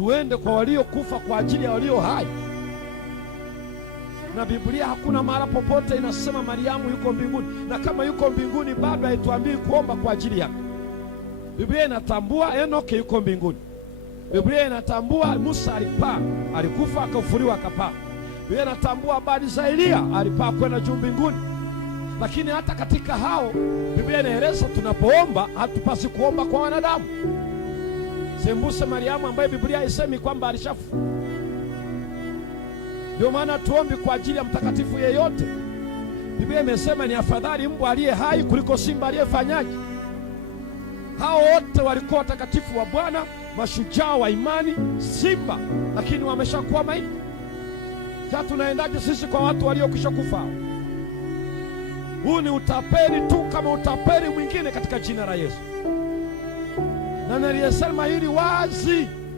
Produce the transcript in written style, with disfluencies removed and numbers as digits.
tuende kwa waliokufa kwa ajili ya walio hai. Na Biblia hakuna mahali popote inasema Mariamu yuko mbinguni, na kama yuko mbinguni bado haituambii kuomba kwa ajili yake. Biblia inatambua Enoki yuko mbinguni. Biblia inatambua Musa alipaa, alikufa akafufuliwa akapaa. Biblia inatambua habari za Elia, alipaa kwenda juu mbinguni. Lakini hata katika hao Biblia inaeleza tunapoomba hatupasi kuomba kwa wanadamu. Sembuse Mariamu ambaye Biblia haisemi kwamba alishafu. Ndio maana tuombi kwa ajili ya mtakatifu yeyote. Biblia imesema ni afadhali mbwa aliye hai kuliko simba aliyefanyaje. Hao wote walikuwa watakatifu wa Bwana, mashujaa wa imani, simba, lakini wameshakuwa maiti. Sasa tunaendaje sisi kwa watu waliokwisha kufa? Huu ni utapeli tu kama utapeli mwingine katika jina la Yesu. Na naliyesema hili wazi.